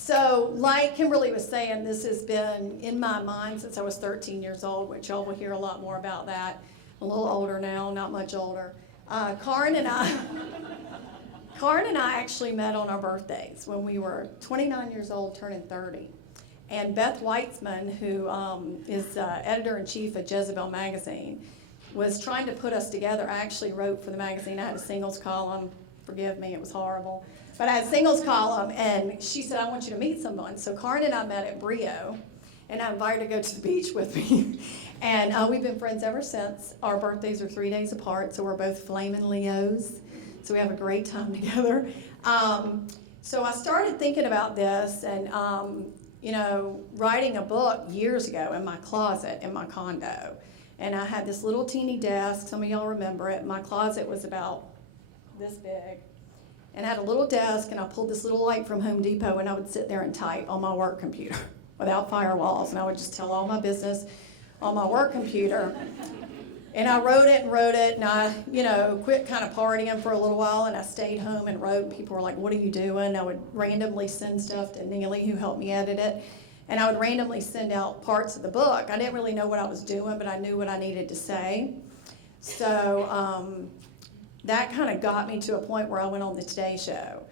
So like Kimberly was saying, this has been in my mind since I was 13 years old, which y'all will hear a lot more about that. I'm a little older now, not much older. Karin and I actually met on our birthdays when we were 29 years old, turning 30. And Beth Weitzman, who is editor-in-chief of Jezebel magazine, was trying to put us together. I actually wrote for the magazine. I had a singles column. Forgive me, it was horrible. But I had a singles column, and she said, I want you to meet someone. So Karin and I met at Brio, and I invited her to go to the beach with me. And we've been friends ever since. Our birthdays are 3 days apart, so we're both flaming Leos. So we have a great time together. So I started thinking about this and, writing a book years ago in my closet in my condo. And I had this little teeny desk. Some of y'all remember it. My closet was about this big. And I had a little desk, and I pulled this little light from Home Depot, and I would sit there and type on my work computer without firewalls. And I would just tell all my business on my work computer. And I wrote it, and I, quit kind of partying for a little while, and I stayed home and wrote, and people were like, what are you doing? I would randomly send stuff to Neely, who helped me edit it, and I would randomly send out parts of the book. I didn't really know what I was doing, but I knew what I needed to say. So that kind of got me to a point where I went on the Today Show.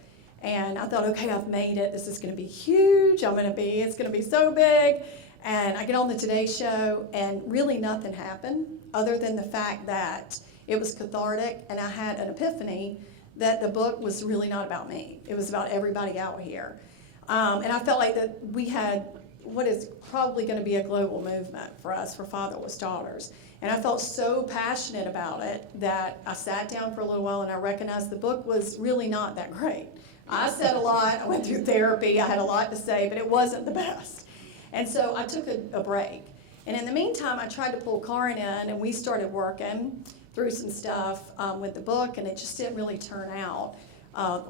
And I thought, okay, I've made it. This is going to be huge. It's going to be so big. And I get on the Today Show, and really nothing happened other than the fact that it was cathartic, and I had an epiphany that the book was really not about me. It was about everybody out here. And I felt like that we had what is probably going to be a global movement for us, for fatherless daughters. And I felt so passionate about it that I sat down for a little while, and I recognized the book was really not that great. I said a lot. I went through therapy. I had a lot to say, but it wasn't the best. And so I took a break. And in the meantime, I tried to pull Karin in, and we started working through some stuff with the book, and it just didn't really turn out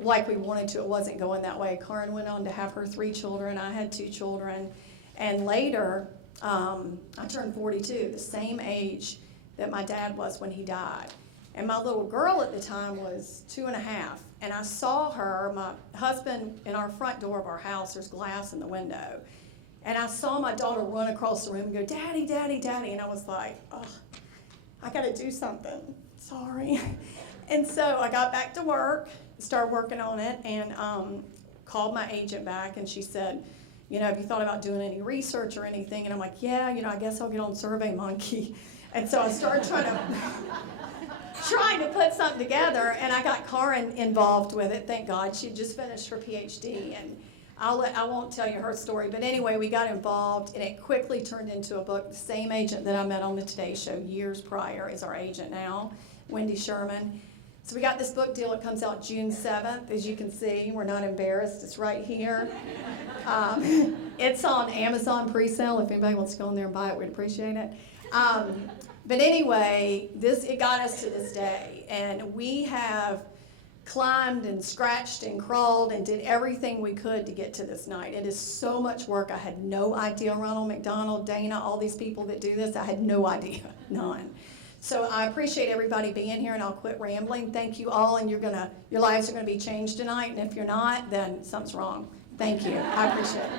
like we wanted to. It wasn't going that way. Karin went on to have her 3 children. I had 2 children. And later, I turned 42, the same age that my dad was when he died. And my little girl at the time was 2.5. And I saw her, my husband, in our front door of our house, there's glass in the window. And I saw my daughter run across the room and go, Daddy, Daddy, Daddy. And I was like, oh, I got to do something. Sorry. And so I got back to work, started working on it, and called my agent back, and she said, have you thought about doing any research or anything? And I'm like, yeah, I guess I'll get on SurveyMonkey. And so I started trying to put something together, and I got Karin involved with it, thank God. She just finished her PhD, and I won't tell you her story, but anyway, we got involved, and it quickly turned into a book. The same agent that I met on the Today Show years prior is our agent now, Wendy Sherman. So we got this book deal. It comes out June 7th. As you can see, we're not embarrassed. It's right here. It's on Amazon pre-sale. If anybody wants to go in there and buy it, we'd appreciate it. But anyway, it got us to this day, and we have climbed and scratched and crawled and did everything we could to get to this night. It is so much work. I had no idea. Ronald McDonald, Dana, all these people that do this, I had no idea, none. So I appreciate everybody being here, and I'll quit rambling. Thank you all, and your lives are going to be changed tonight, and if you're not, then something's wrong. Thank you. I appreciate it.